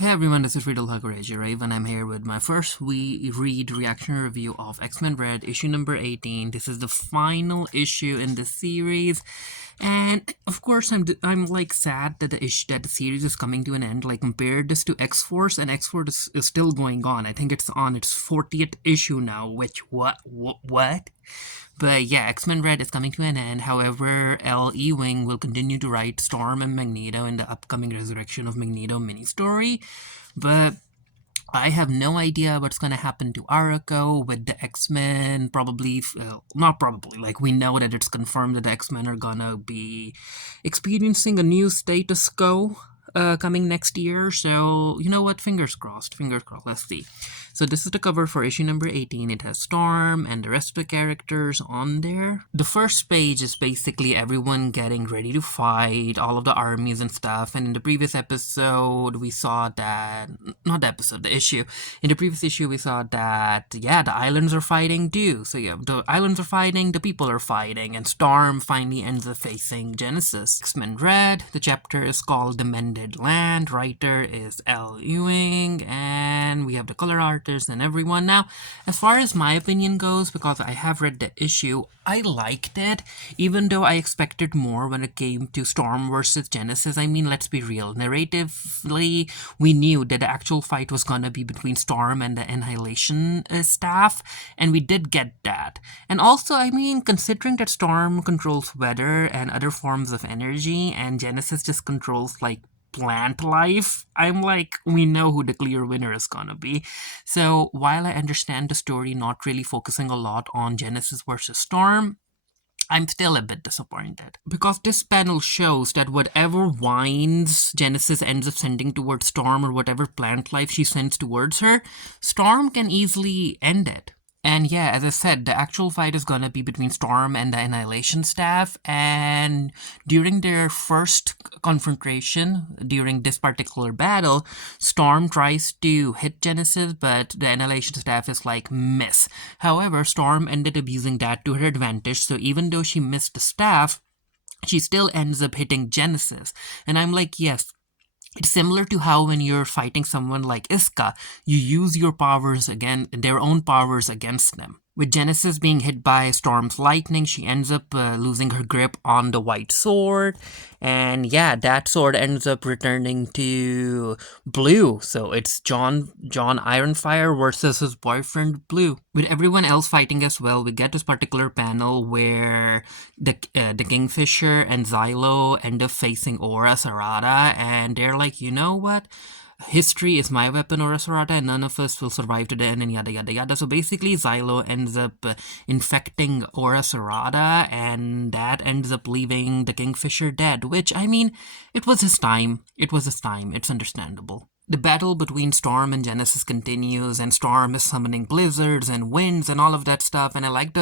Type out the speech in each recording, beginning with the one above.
Hey everyone, this is Riddle Hagoreji, and I'm here with my first read reaction review of X-Men Red, issue number 18. This is the final issue in the series, and of course I'm like sad that the series is coming to an end. Like, compare this to X-Force, and X-Force is still going on. I think it's on its 40th issue now, which what? But yeah, X-Men Red is coming to an end. However, L. Ewing will continue to write Storm and Magneto in the upcoming Resurrection of Magneto mini-story. But I have no idea what's going to happen to Arakko with the X-Men. Probably, not probably, like, we know that it's confirmed that the X-Men are gonna be experiencing a new status quo coming next year. So, you know what? Fingers crossed. Let's see. So this is the cover for issue number 18. It has Storm and the rest of the characters on there. The first page is basically everyone getting ready to fight, all of the armies and stuff. And in the previous episode, we saw that... Not the episode, the issue. In the previous issue, we saw that, yeah, the islands are fighting too. So yeah, the islands are fighting, the people are fighting, and Storm finally ends up facing Genesis. X-Men Red, the chapter is called The Mended Land. Writer is L. Ewing, and we have the color artist and everyone. Now, as far as my opinion goes, because I have read the issue, I liked it, even though I expected more when it came to Storm versus Genesis. I mean, let's be real. Narratively, we knew that the actual fight was gonna be between Storm and the Annihilation Staff, and we did get that. And also, I mean, considering that Storm controls weather and other forms of energy, and Genesis just controls, like, plant life, I'm like, we know who the clear winner is gonna be. So while I understand the story not really focusing a lot on Genesis versus Storm, I'm still a bit disappointed. Because this panel shows that whatever winds Genesis ends up sending towards Storm, or whatever plant life she sends towards her, Storm can easily end it. And yeah, as I said, the actual fight is gonna be between Storm and the Annihilation Staff, and during their first confrontation, during this particular battle, Storm tries to hit Genesis, but the Annihilation Staff is like, miss. However, Storm ended up using that to her advantage, so even though she missed the staff, she still ends up hitting Genesis. And I'm like, yes, it's similar to how when you're fighting someone like Iska, you use your powers their own powers against them. With Genesis being hit by Storm's lightning, she ends up losing her grip on the white sword. And yeah, that sword ends up returning to Blue. So it's John Ironfire versus his boyfriend Blue. With everyone else fighting as well, we get this particular panel where the Kingfisher and Xylo end up facing Aura Sarada. And they're like, you know what? History is my weapon, Aura Sarada, and none of us will survive to the end, and yada yada yada. So basically, Xylo ends up infecting Aura Sarada, and that ends up leaving the Kingfisher dead, which, I mean, it was his time. It's understandable. The battle between Storm and Genesis continues, and Storm is summoning blizzards and winds and all of that stuff. And I like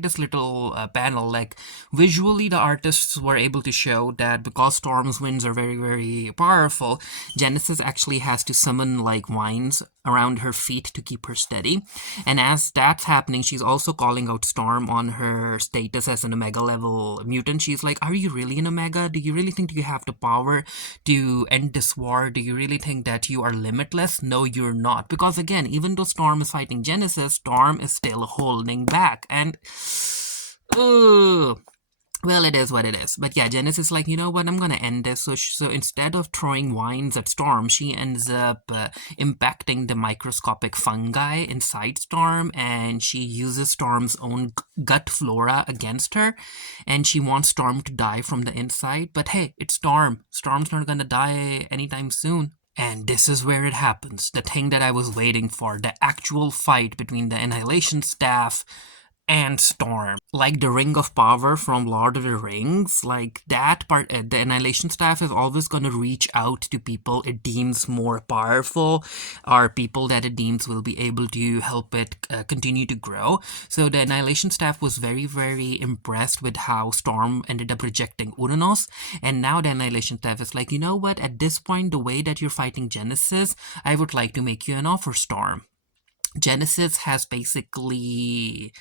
this little panel. Like, visually, the artists were able to show that because Storm's winds are very, very powerful, Genesis actually has to summon like vines around her feet to keep her steady. And as that's happening, she's also calling out Storm on her status as an Omega level mutant. She's like, are you really an Omega? Do you really think you have the power to end this war? Do you really think that you are limitless? No, you're not. Because again, even though Storm is fighting Genesis, Storm is still holding back. And well, it is what it is. But yeah, Genesis is like, you know what, I'm gonna end this. So instead of throwing vines at Storm, she ends up impacting the microscopic fungi inside Storm, and she uses Storm's own gut flora against her, and she wants Storm to die from the inside. But hey, it's Storm. Storm's not gonna die anytime soon. And this is where it happens. The thing that I was waiting for. The actual fight between the Annihilation Staff and Storm. Like the Ring of Power from Lord of the Rings, like that part, the Annihilation Staff is always going to reach out to people it deems more powerful, or people that it deems will be able to help it continue to grow. So the Annihilation Staff was very, very impressed with how Storm ended up rejecting Uranus, and now the Annihilation Staff is like, you know what, at this point, the way that you're fighting Genesis, I would like to make you an offer, Storm. Genesis has basically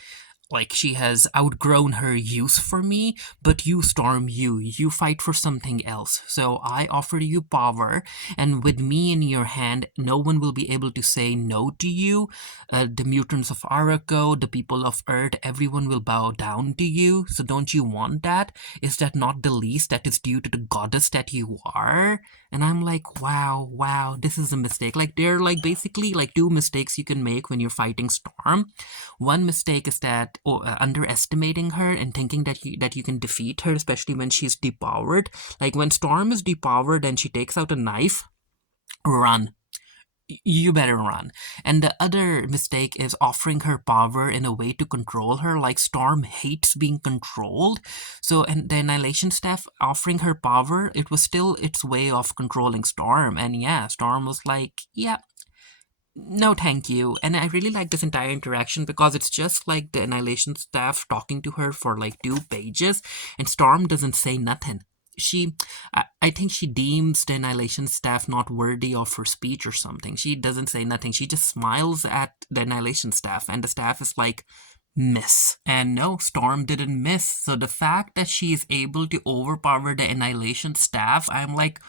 like she has outgrown her use for me, but you, Storm, you fight for something else. So I offer you power, and with me in your hand, no one will be able to say no to you. The mutants of Araco, the people of Earth, everyone will bow down to you. So don't you want that? Is that not the least that is due to the goddess that you are? And I'm like, wow, wow, this is a mistake. Like, there are like basically like two mistakes you can make when you're fighting Storm. One mistake is that underestimating her and thinking that you can defeat her, especially when she's depowered. Like when Storm is depowered and she takes out a knife, run. You better run. And the other mistake is offering her power in a way to control her. Like Storm hates being controlled. So, and the Annihilation Staff offering her power, it was still its way of controlling Storm. And yeah, Storm was like, yeah, no, thank you. And I really like this entire interaction because it's just like the Annihilation Staff talking to her for like 2 pages, and Storm doesn't say nothing. I think she deems the Annihilation Staff not worthy of her speech or something. She doesn't say nothing. She just smiles at the Annihilation Staff, and the staff is like, miss. And no, Storm didn't miss. So the fact that she is able to overpower the Annihilation Staff, I'm like,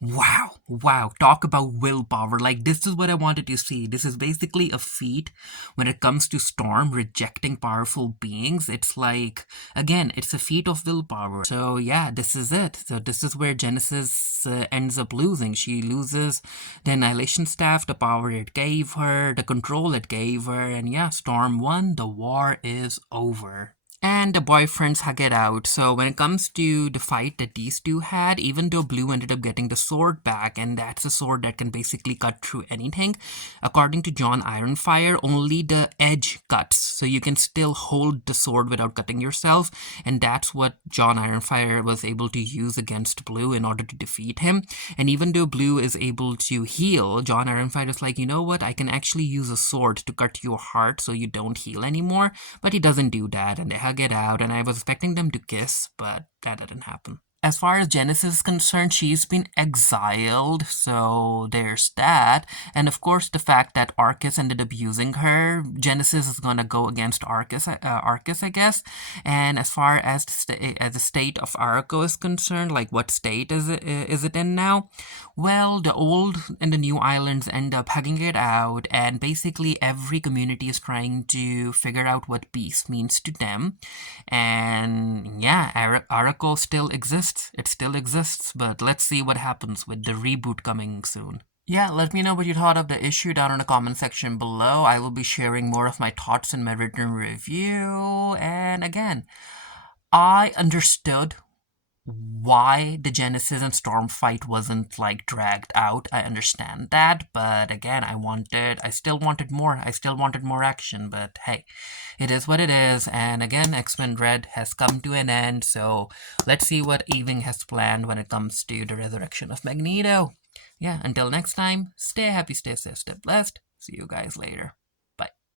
wow, wow, talk about willpower. Like, this is what I wanted to see. This is basically a feat when it comes to Storm rejecting powerful beings. It's like, again, it's a feat of willpower. So, yeah, this is it. So, this is where Genesis ends up losing. She loses the Annihilation Staff, the power it gave her, the control it gave her, and yeah, Storm won. The war is over. And the boyfriends hug it out. So when it comes to the fight that these two had, even though Blue ended up getting the sword back, and that's a sword that can basically cut through anything, according to John Ironfire, only the edge cuts. So you can still hold the sword without cutting yourself, and that's what John Ironfire was able to use against Blue in order to defeat him. And even though Blue is able to heal, John Ironfire is like, you know what, I can actually use a sword to cut your heart so you don't heal anymore. But he doesn't do that, and they hug it out, and I was expecting them to kiss, but that didn't happen. As far as Genesis is concerned, she's been exiled, so there's that. And of course, the fact that Arcus ended up using her, Genesis is gonna go against Arcus, I guess. And as far as the state of Araco is concerned, like what state is it in now? Well, the old and the new islands end up hugging it out, and basically every community is trying to figure out what peace means to them. And yeah, Araco still exists. It still exists, but let's see what happens with the reboot coming soon. Yeah, let me know what you thought of the issue down in the comment section below. I will be sharing more of my thoughts in my written review. And again, I understood why the Genesis and Storm fight wasn't like dragged out. I understand that, but again, I still wanted more. I still wanted more action, but hey, it is what it is. And again, X-Men Red has come to an end, so let's see what Ewing has planned when it comes to the resurrection of Magneto. Yeah, until next time, stay happy, stay safe, stay blessed. See you guys later.